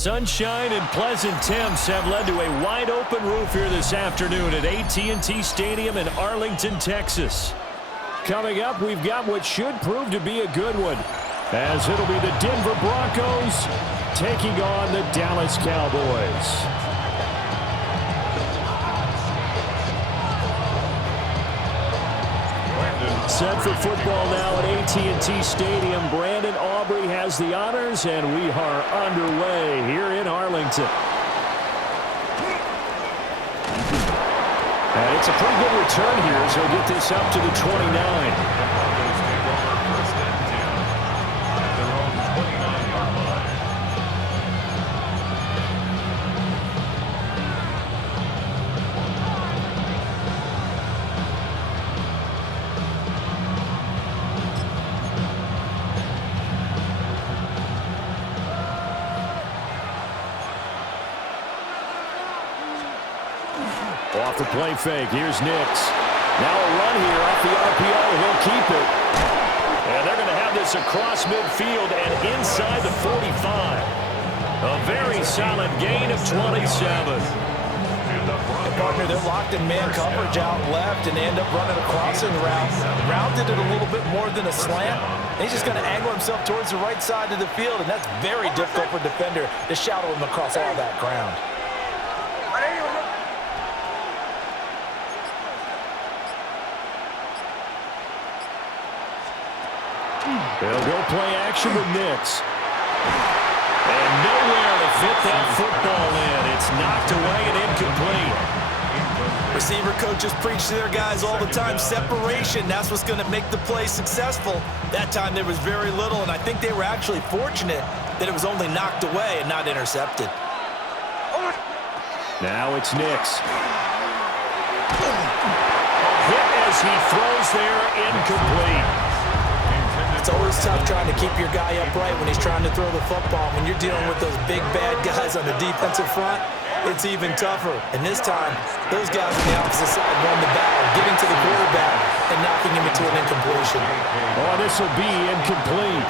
Sunshine and pleasant temps have led to a wide-open roof here this afternoon at AT&T Stadium in Arlington, Texas. Coming up, we've got what should prove to be a good one, as it'll be the Denver Broncos taking on the Dallas Cowboys. Set for football now at AT&T Stadium. Brandon Aubrey has the honors, and we are underway here in Arlington. And it's a pretty good return here, so we'll get this up to the 29. Off the play fake. Here's Nix. Now a run here off the RPO. He'll keep it. And they're going to have this across midfield and inside the 45. A very solid gain of 27. And partner, they're locked in man coverage out left, and they end up running a crossing route. Brown did it a little bit more than a slant. He's just going to angle himself towards the right side of the field, and that's very difficult for a defender to shadow him across all that ground. They'll go play action with Nix. And nowhere to fit that football in. It's knocked away and incomplete. Receiver coaches preach to their guys all the time. Separation, that's what's going to make the play successful. That time there was very little, and I think they were actually fortunate that it was only knocked away and not intercepted. Now it's Nix. Hit as he throws there, incomplete. It's always tough trying to keep your guy upright when he's trying to throw the football. When you're dealing with those big, bad guys on the defensive front, it's even tougher. And this time, those guys on the opposite side won the battle, getting to the quarterback and knocking him into an incompletion. Oh, this will be incomplete.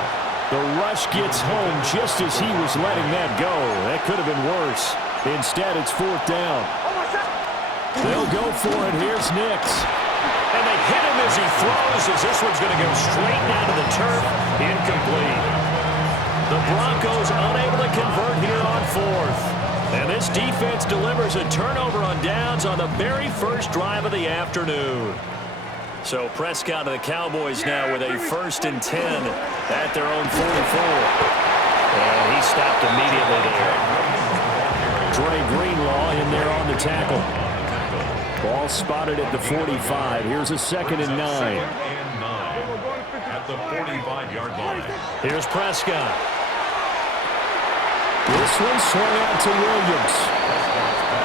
The rush gets home just as he was letting that go. That could have been worse. Instead, it's fourth down. They'll go for it. Here's Nix. And they hit him as he throws, as this one's going to go straight down to the turf. Incomplete. The Broncos unable to convert here on fourth. And this defense delivers a turnover on downs on the very first drive of the afternoon. So Prescott of the Cowboys now with a 1st and 10 at their own 44. And he stopped immediately there. Dre Greenlaw in there on the tackle. Ball spotted at the 45. Here's a 2nd and 9. At the 45-yard line. Here's Prescott. This one swung out to Williams.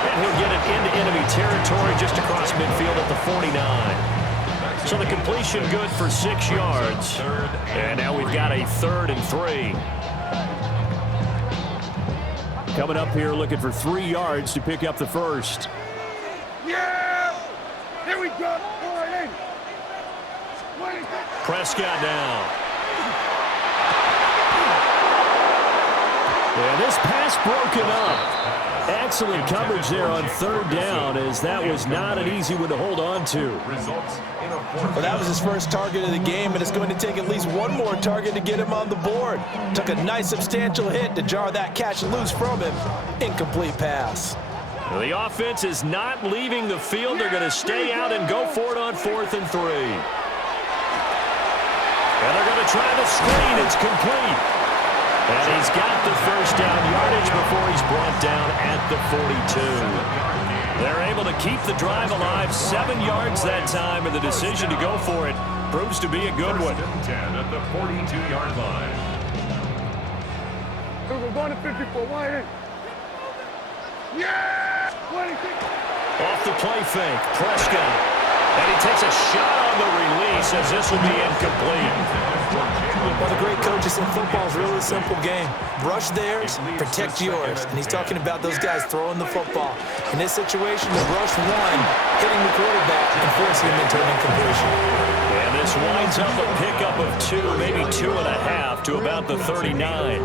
And he'll get it into enemy territory just across midfield at the 49. So the completion good for 6 yards. And now we've got a 3rd and 3. Coming up here looking for 3 yards to pick up the first. Here we go. Prescott down. And this pass broken up. Excellent coverage there on 3rd down, as that was not an easy one to hold on to. Well, that was his first target of the game, and it's going to take at least one more target to get him on the board. Took a nice substantial hit to jar that catch loose from him. Incomplete pass. The offense is not leaving the field. They're going to stay out and go for it on 4th and 3. And they're going to try the screen. It's complete. And he's got the first down yardage before he's brought down at the 42. They're able to keep the drive alive. 7 yards that time, and the decision to go for it proves to be a good one. 10 at the 42-yard line. We're going to 54. Wide in. Yeah! 26. Off the play fake, Prescott. And he takes a shot on the release, as this will be incomplete. Well, the great coaches said football is really a simple game. Rush theirs, protect yours. And he's talking about those guys throwing the football. In this situation, the rush one, hitting the quarterback and forcing him into an incompletion. And this winds up a pickup of 2, maybe 2.5 to about the 39.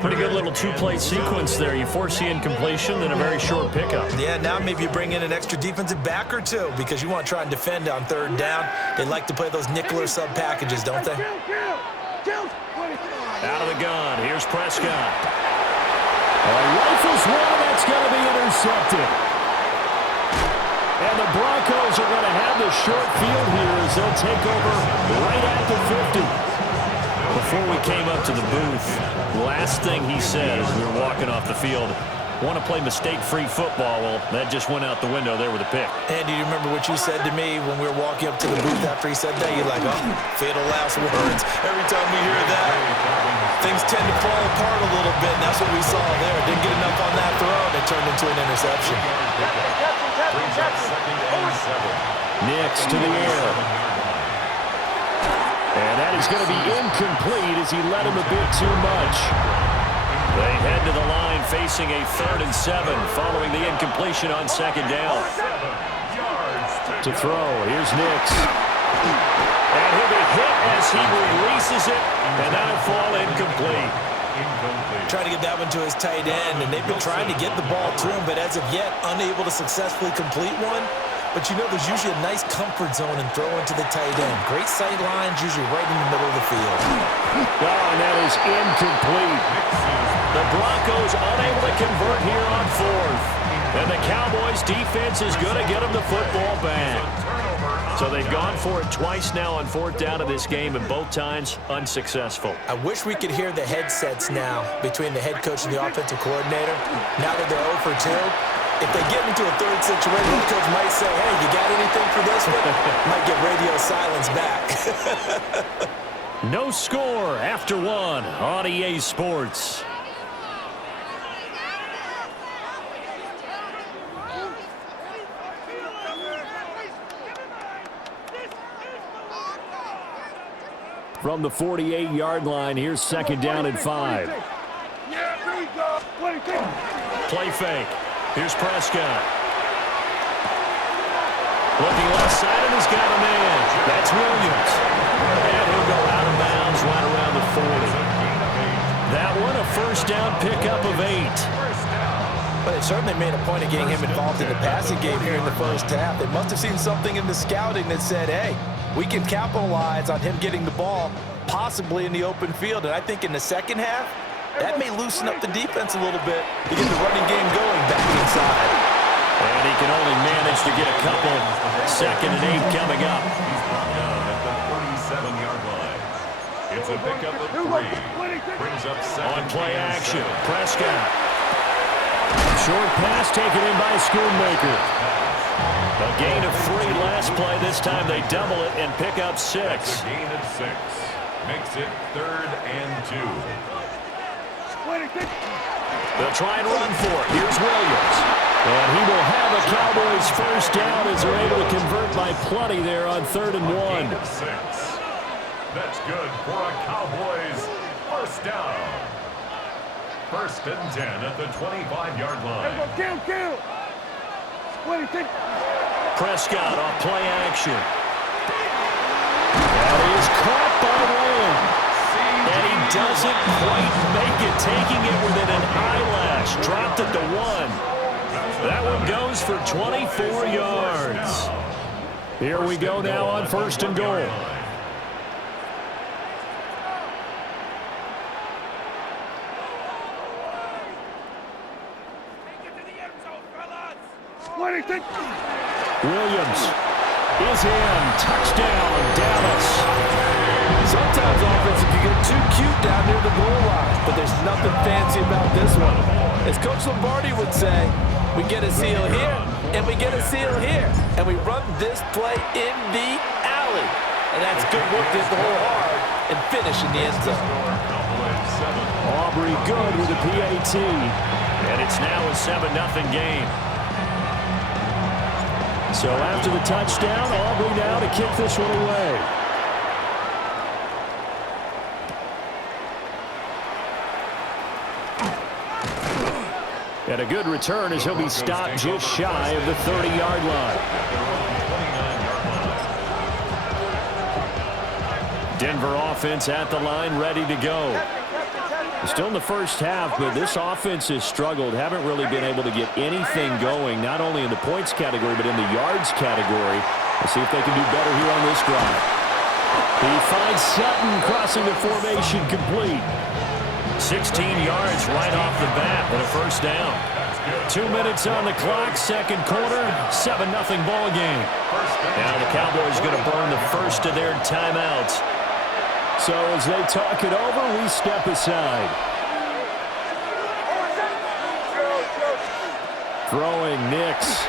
Pretty good little two-play sequence there. You force the incompletion, then a very short pickup. Yeah, now maybe you bring in an extra defensive back or two because you want to try and defend on third down. They like to play those nickel or sub packages, don't they? Out of the gun. Here's Prescott. Rifles one. That's going to be intercepted. And the Broncos are going to have the short field here as they'll take over right at the 50. Before we came up to the booth, last thing he said as we were walking off the field, want to play mistake-free football. Well, that just went out the window there with a pick. And do you remember what you said to me when we were walking up to the booth after he said that? You're like, oh, fatal last words. Every time we hear that, things tend to fall apart a little bit, and that's what we saw there. Didn't get enough on that throw, and it turned into an interception. Nix to the air. And that is going to be incomplete as he let him a bit too much. They head to the line facing a 3rd and 7 following the incompletion on 2nd down. To throw, here's Nix. And he'll be hit as he releases it, and that'll fall incomplete. Trying to get that one to his tight end, and they've been trying to get the ball to him, but as of yet, unable to successfully complete one. But you know, there's usually a nice comfort zone in throwing to the tight end. Great sight lines, usually right in the middle of the field. Oh, and that is incomplete. The Broncos unable to convert here on 4th. And the Cowboys' defense is going to get them the football back. So they've gone for it twice now on 4th down in this game, and both times unsuccessful. I wish we could hear the headsets now between the head coach and the offensive coordinator. Now that they're 0 for 2, if they get into a 3rd situation, the coach might say, hey, you got anything for this one? Might get radio silence back. No score after 1 on EA Sports. From the 48-yard line, here's 2nd down and 5. Play fake. Here's Prescott. Looking left side, and he's got a man. That's Williams. And he'll go out of bounds right around the 40. That one, a 1st down pickup of 8. But they certainly made a point of getting him involved in the passing game here in the 1st half. They must have seen something in the scouting that said, hey, we can capitalize on him getting the ball, possibly in the open field. And I think in the 2nd half, that may loosen up the defense a little bit to get the running game going back inside. And he can only manage to get a couple. 2nd and 8 coming up. He's brought down at the 47-yard line. It's a pickup of 3. Brings up 7. On play action, Prescott. Short pass taken in by Schoonmaker. A gain of 3 last play. This time they double it and pick up 6. That's a gain of 6. Makes it 3rd and 2. They'll try and run for it. Here's Williams. And he will have a Cowboys 1st down as they're able to convert by plenty there on 3rd and 1. Gain of 6. That's good for a Cowboys 1st down. 1st and 10 at the 25-yard line. Prescott off play action. That is caught by Lamb. And he doesn't quite make it, taking it within an eyelash. Dropped it to 1. That one goes for 24 yards. Here we go now on 1st and goal. Williams is in. Touchdown, Dallas. Sometimes offense can get too cute down near the goal line, but there's nothing fancy about this one. As Coach Lombardi would say, we get a seal here, and we get a seal here, and we run this play in the alley. And that's good work to hit the hole hard and finish in the end zone. Aubrey good with a PAT. And it's now a 7-0 game. So after the touchdown, Aubrey now to kick this one away. And a good return as he'll be stopped just shy of the 30-yard line. Denver offense at the line, ready to go. Still in the first half, but this offense has struggled. Haven't really been able to get anything going, not only in the points category, but in the yards category. Let's see if they can do better here on this drive. He finds Sutton crossing the formation complete. 16 yards right off the bat and a first down. 2 minutes on the clock, second quarter, 7-0 ball game. Now the Cowboys going to burn the first of their timeouts. So as they talk it over, we step aside. Throwing Nix.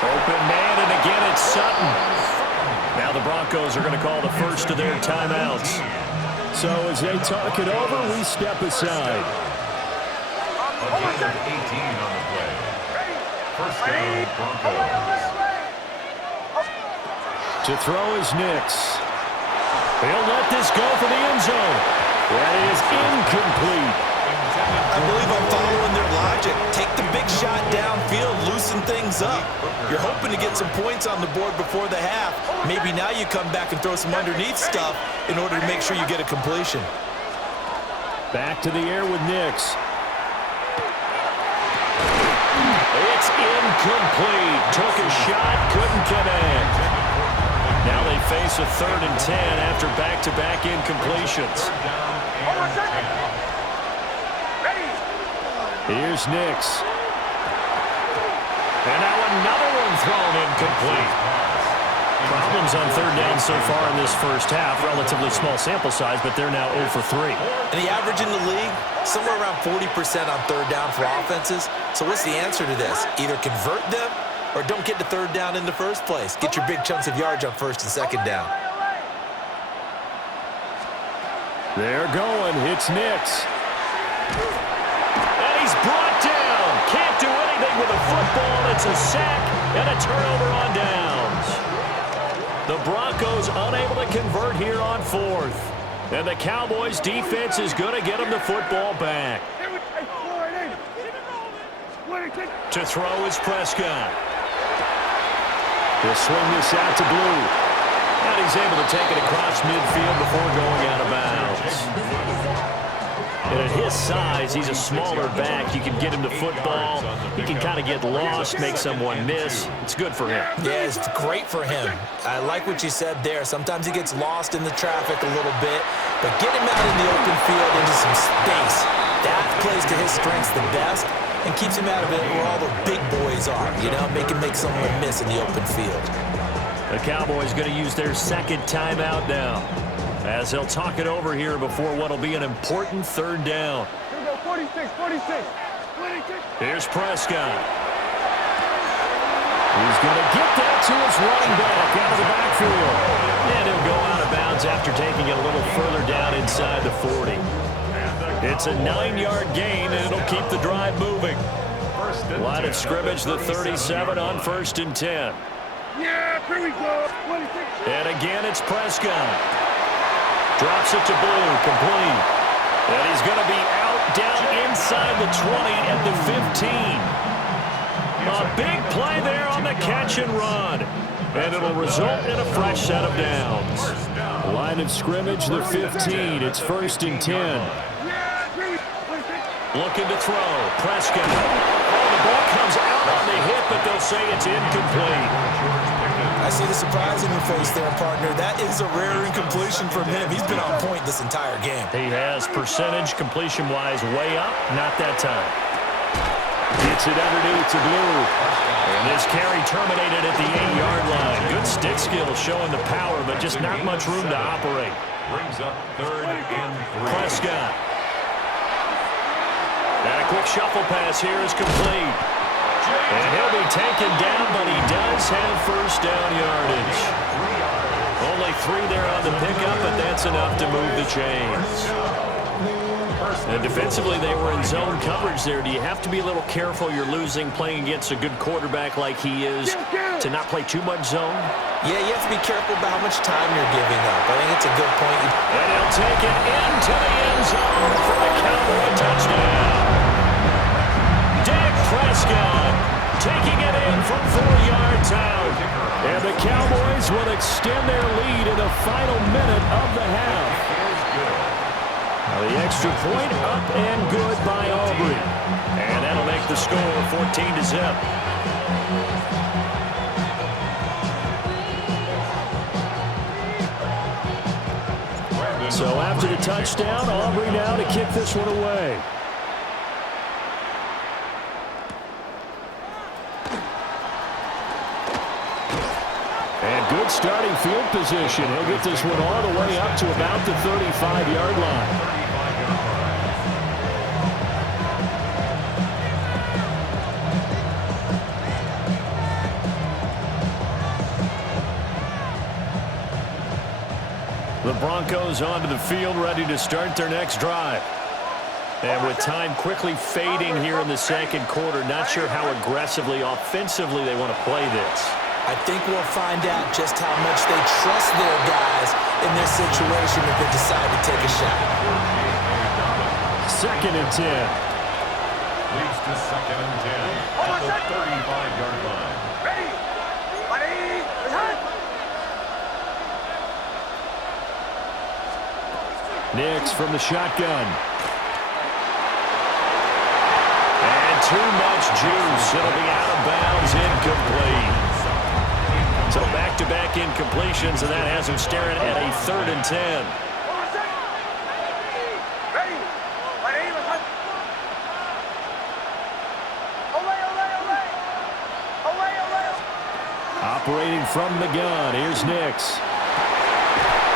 Open man, and again it's Sutton. Now the Broncos are going to call the first of their timeouts. So as they talk it over, we step aside. A gain of 18 on the play. First down, Broncos. To throw is Nix. He'll let this go for the end zone. That is incomplete. I believe I'm following their logic. Take the big shot downfield, loosen things up. You're hoping to get some points on the board before the half. Maybe now you come back and throw some underneath stuff in order to make sure you get a completion. Back to the air with Nix. It's incomplete. Took a shot, couldn't connect. Now they face a 3rd and 10 after back-to-back incompletions. Here's Nix. And now another one thrown incomplete. Problems on 3rd down so far in this first half. Relatively small sample size, but they're now 0 for 3. And the average in the league, somewhere around 40% on 3rd down for offenses. So what's the answer to this? Either convert them or don't get to 3rd down in the first place. Get your big chunks of yards on 1st and 2nd down. They're going. It's Nix. And he's brought down. Can't do anything with a football. It's a sack and a turnover on downs. The Broncos unable to convert here on 4th. And the Cowboys defense is going to get them the football back. To throw is Prescott. He'll swing this out to Blue. And he's able to take it across midfield before going out of bounds. And at his size, he's a smaller back. You can get him to football. He can kind of get lost, make someone miss. It's good for him. Yeah, it's great for him. I like what you said there. Sometimes he gets lost in the traffic a little bit, but get him out in the open field into some space. That plays to his strengths the best and keeps him out of it where all the big boys are, you know, make someone miss in the open field. The Cowboys going to use their 2nd timeout now, as they'll talk it over here before what will be an important 3rd down. 46. Here's Prescott. He's going to get that to his running back out of the backfield. And he'll go out of bounds after taking it a little further down inside the 40. It's a 9-yard gain, and it'll keep the drive moving. Line of scrimmage, the 37 on 1st and 10. Yeah, here we go. 26. And again, it's Prescott. Drops it to Blue, complete. And he's going to be out down inside the 20 at the 15. A big play there on the catch and run. And it'll result in a fresh set of downs. Line of scrimmage, the 15. It's 1st and 10. Looking to throw. Prescott. Oh, the ball comes out on the hit, but they'll say it's incomplete. I see the surprise in your face there, partner. That is a rare incompletion from him. He's been on point this entire game. He has percentage completion-wise way up. Not that time. Gets it underneath to Blue. And this carry terminated at the 8-yard line. Good stick skill showing the power, but just not much room to operate. Brings up 3rd and 3. Prescott. And a quick shuffle pass here is complete. And he'll be taken down, but he does have 1st down yardage. Only 3 there on the pickup, but that's enough to move the chains. And defensively, they were in zone coverage there. Do you have to be a little careful? You're losing, playing against a good quarterback like he is, to not play too much zone? Yeah, you have to be careful about how much time you're giving up. I think it's a good point. And he'll take it into the end zone for a Cowboy touchdown. Dak Prescott taking it in from 4 yards out. And the Cowboys will extend their lead in the final minute of the half. extra point up and good by Aubrey. And that'll make the score 14-0. So after the touchdown, Aubrey now to kick this one away. And good starting field position. He'll get this one all the way up to about the 35-yard line. The Broncos onto the field, ready to start their next drive. And with time quickly fading here in the second quarter, not sure how aggressively, offensively they want to play this. I think we'll find out just how much they trust their guys in this situation if they decide to take a shot. 2nd and 10. Leads to 2nd and 10 at the 35-yard line. Ready? Ready? Ready? Nix from the shotgun. And too much juice. It'll be out of bounds, incomplete. So back-to-back incompletions, and that has him staring at a 3rd and 10. Ready? Ready? Operating from the gun, here's Nix.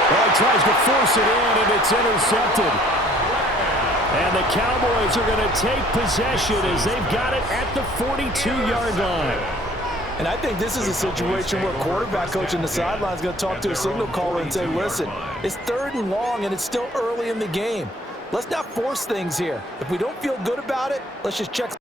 Well, he tries to force it in, and it's intercepted. And the Cowboys are going to take possession as they've got it at the 42-yard line. And I think this is a situation where quarterback coach in the sideline is going to talk to a signal caller and say, listen, it's 3rd and long, and it's still early in the game. Let's not force things here. If we don't feel good about it, let's just check.